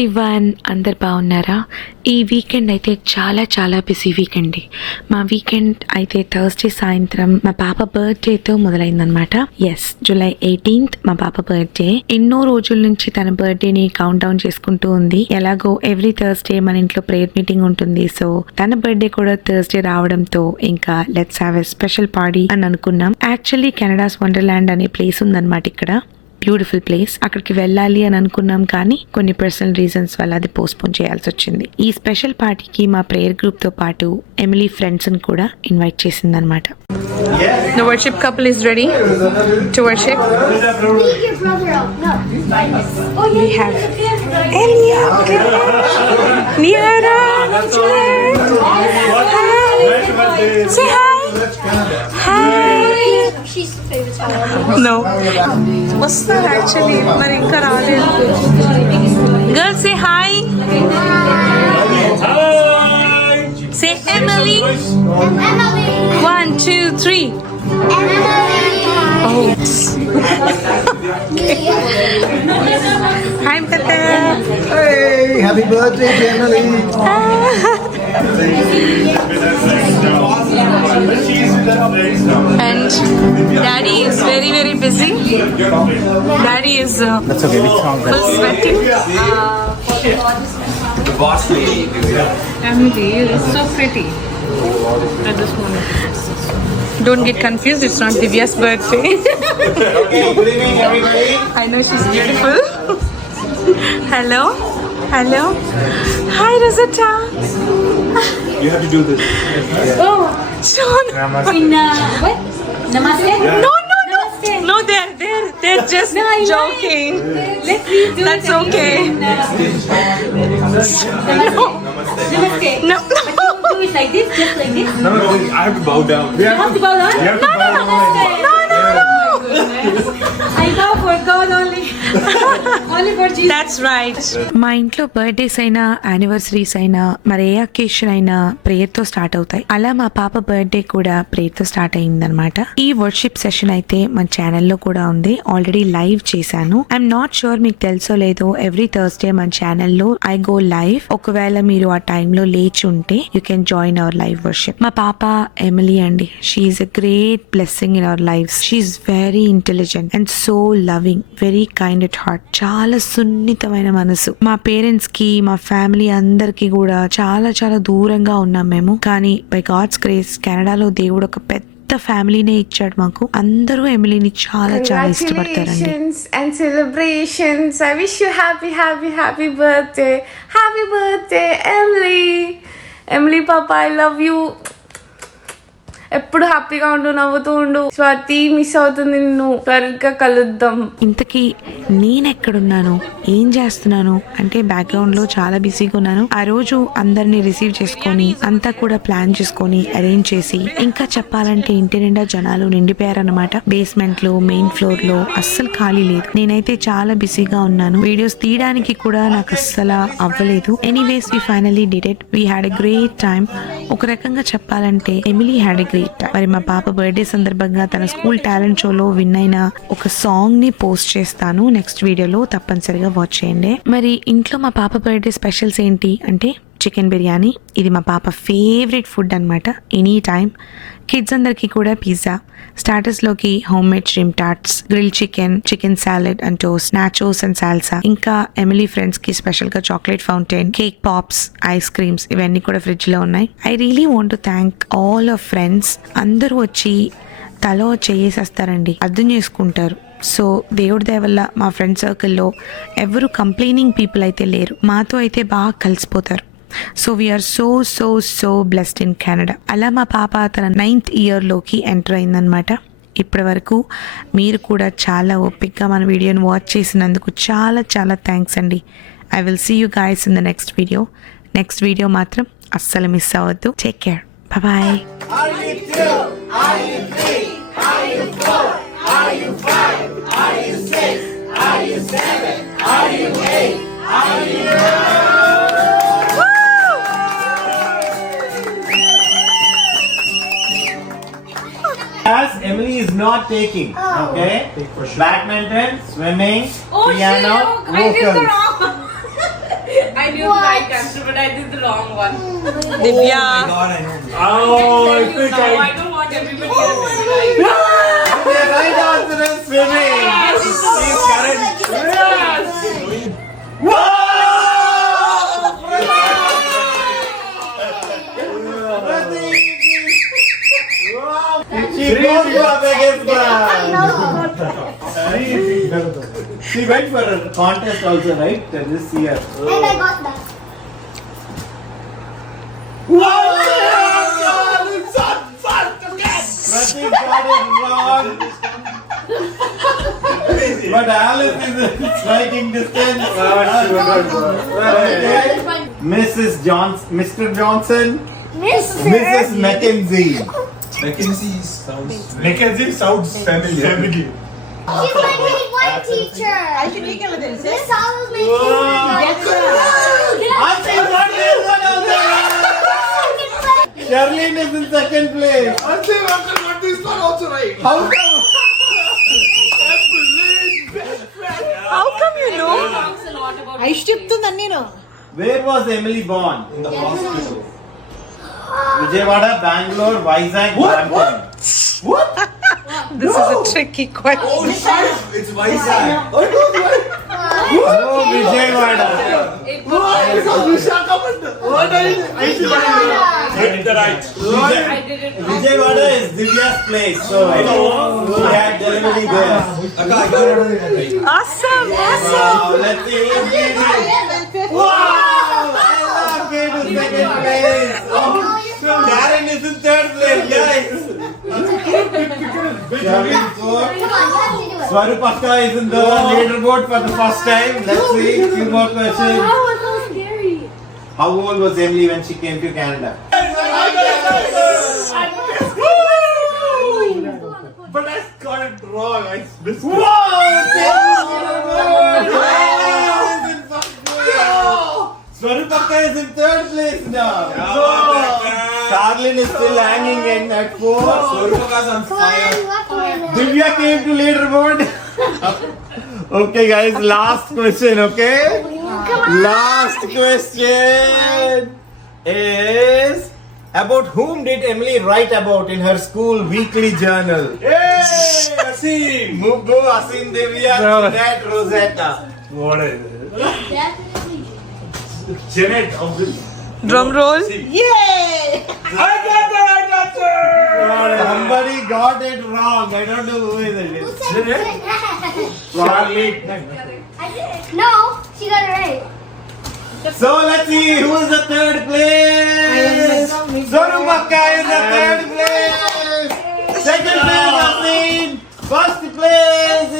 ఎవ్రీవన్, అందరు బాగున్నారా? ఈ వీకెండ్ అయితే చాలా బిజీ వీకెండ్. మా వీకెండ్ అయితే థర్స్డే సాయంత్రం మా పాప బర్త్డేతో మొదలైందనమాట. ఎస్, July 18th మా పాప బర్త్డే. ఎన్నో రోజుల నుంచి తన బర్త్డేని కౌంట్ డౌన్ చేసుకుంటూ ఉంది. ఎలాగో ఎవ్రీ థర్స్డే మన ఇంట్లో ప్రేయర్ మీటింగ్ ఉంటుంది. సో తన బర్త్డే కూడా థర్స్డే రావడంతో ఇంకా let's have a special party అని అనుకున్నాం. యాక్చువల్లీ కెనడాస్ వండర్లాండ్ అనే ప్లేస్ ఉందన్నమాట ఇక్కడ. Beautiful place. అక్కడికి వెళ్ళాలి అని అనుకున్నాం, కానీ కొన్ని పర్సనల్ రీజన్స్ వల్ల అది పోస్ట్పోన్ చేయాల్సి వచ్చింది. ఈ స్పెషల్ పార్టీకి మా ప్రేయర్ గ్రూప్ తో పాటు ఎమిలీ ఫ్రెండ్స్ ని కూడా ఇన్వైట్ చేసింది అనమాట. The worship couple is ready to worship. We have Elia, Niara, say hi. Hi. No. What's that actually? Mari inka raaledu. Girls, say hi. Hi. Say Emily. Emily. 1, 2, 3. Emily. Oh. Okay. Hi, Peter. Hey, happy birthday, Emily. And Daddy is very busy. Daddy is That's okay. Which song? full sweating. The boss lady. Emily is so pretty. I just want to. Don't get confused. It's not Divya's birthday. Okay, good evening, everybody. I know she's beautiful. Hello. Hello. Hi, Rosetta. You have to do this. Oh, Sean. In what? Namaste. No. No, they're just joking. Let's do That's it okay. Namaste. No. Do it like this, just like this. No, I have to bow down. You have to bow down. You have to bow down. I bow for God only. Only for Jesus. That's right. మా ఇంట్లో బర్త్డేస్ అయినా యానివర్సరీస్ అయినా మరి ఏ అకేషన్ అయినా ప్రేయర్ తో స్టార్ట్ అవుతాయి. అలా మా పాప బర్త్డే కూడా ప్రేయర్ తో స్టార్ట్ అయిందనమాట. ఈ వర్షిప్ సెషన్ అయితే మన ఛానల్లో కూడా ఉంది. ఆల్రెడీ లైవ్ చేశాను. ఐఎమ్ నాట్ షూర్ మీకు తెలుసో లేదో, ఎవ్రీ థర్స్డే మన ఛానల్లో ఐ గో లైవ్. ఒకవేళ మీరు ఆ టైంలో లేచి ఉంటే you can join our live worship. మా పాప ఎమిలీ అండి, she's a great blessing in our life. She's very intelligent and so loving, very kind at heart. చాలా సున్నితమైన మనసు. మా పేరెంట్స్ కి, మా ఫ్యామిలీ అందరికి కూడా చాలా దూరంగా ఉన్నాం మేము. కానీ బై గాడ్స్ గ్రేస్ కెనడాలో దేవుడు ఒక పెద్ద ఫ్యామిలీనే ఇచ్చాడు మాకు. అందరూ ఎమిలీని చాలా ఇష్టపడతారండి. Congratulations and celebrations. I wish you happy birthday. Happy birthday, Emily. Emily Papa, I love you. ఎప్పుడు హ్యాపీగా ఉండు, నవ్వుతూ ఉండు. స్వాతి మిస్ అవుతుంది నిన్ను. త్వరగా కలుద్దాం. ఇంతకీ నేనెక్కడున్నాను, ఏం చేస్తున్నాను అంటే బ్యాక్గ్రౌండ్ లో చాలా బిజీగా ఉన్నాను. ఆ రోజు అందరినీ రిసీవ్ చేసుకొని అంతా కూడా ప్లాన్ చేసుకొని అరేంజ్ చేసి, ఇంకా చెప్పాలంటే ఇంటి నిండా జనాలు నిండిపోయారన్నమాట. బేస్మెంట్ లో, మెయిన్ ఫ్లోర్ లో అస్సలు ఖాళీ లేదు. నేనైతే చాలా బిజీగా ఉన్నాను. వీడియోస్ తీయడానికి కూడా నాకు అస్సలు అవ్వలేదు. Anyways we finally did it. We had a great time. ఒక రకంగా చెప్పాలంటే ఎమిలీ హ్యాడ్ ఎ గ్రేట్. మరి మా పాప బర్త్డే సందర్భంగా తన స్కూల్ టాలెంట్ షోలో విన్ అయిన ఒక సాంగ్ ని పోస్ట్ చేస్తాను నెక్స్ట్ వీడియోలో, తప్పనిసరిగా వాచ్ చేయండి. మరి ఇంట్లో మా పాప బర్త్డే స్పెషల్స్ ఏంటి అంటే చికెన్ బిర్యానీ. ఇది మా పాప ఫేవరెట్ ఫుడ్ అనమాట. Any time. కిడ్స్ అందరికి కూడా పిజ్జా. స్టార్టర్స్ లోకి home made shrimp tarts, grill chicken salad and toast, nachos and salsa. ఇంకా ఎమిలీ ఫ్రెండ్స్ కి స్పెషల్ గా chocolate fountain, cake pops, ice creams ఇవన్నీ కూడా ఫ్రిడ్జ్ లో ఉన్నాయి. I really want to thank all of friends. అందరూ వచ్చి తలో చేసేస్తారండి, అర్థం చేసుకుంటారు. సో దేవుడి దయ వల్ల మా ఫ్రెండ్ సర్కిల్లో ఎవరు కంప్లైనింగ్ పీపుల్ అయితే లేరు. మాతో అయితే బాగా కలిసిపోతారు. So we're so blessed in Canada. అలా మా పాప తన 9th ఇయర్లోకి ఎంటర్ అయిందనమాట. ఇప్పటి వరకు మీరు కూడా చాలా ఓపిక్గా మన వీడియోని వాచ్ చేసినందుకు చాలా థ్యాంక్స్ అండి. I will see you guys in the next video. Next video మాత్రం అస్సలు మిస్ అవ్వద్దు. Take care. Bye. As Emily is not taking, okay? Badminton, swimming, piano, vocals. knew the right answer, but I did the wrong one. Divya. Oh, I think No, I don't want everybody else to be right. the right answer is swimming. She's correct. She goes to a biggest brand. She went for a contest also, right? This year. And I got that. Pratik got it wrong. But Alice is in striking distance. Mrs. Johnson, Mr. Johnson, Mrs. Mackenzie. Mackenzie sounds familiar. She's my grade 1 teacher. I should make it with this. This all was my Auntie, what is that answer? Charlene is in second place. Auntie, what is not also right? How come? How come you know? Talks a lot about Aish చెప్తుందని నేను Where was Emily born? In the hospital. Vijayawada, Bangalore, Vizag, Brampton. This is a tricky question. Oh shit! It's Vizag. Oh, Vijayawada. Get the right. I did it wrong. Vijayawada is Divya's place, so we had delivery there. Akka, I got it. Awesome. Wow, let's see. Wow! Ella came to second place. Oh, Karen is in third place, guys. Karen fourth. Swarupakka is in the leaderboard for the first time. Let's see. Few more questions. That was so scary. How old was Emily when she came to Canada? But I got it wrong. I missed it. Swarupakka is in third place now. So, Charlene is still hanging in at 4. Swarupakka's on fire. Divya came to leaderboard. Okay, guys, last question, okay? Last question is about whom did Emily write about in her school weekly journal? Hey, Asim. Muggu, Asim, Divya, Jeanette, Rosetta. What is it? Jeanette, obviously. Drum roll. I got the right answer. Somebody got it wrong. I don't know who is it. Charlie. No, she got it right. So let's see who is the third place. Swarupakka is the third place. Second place, Asim. First place is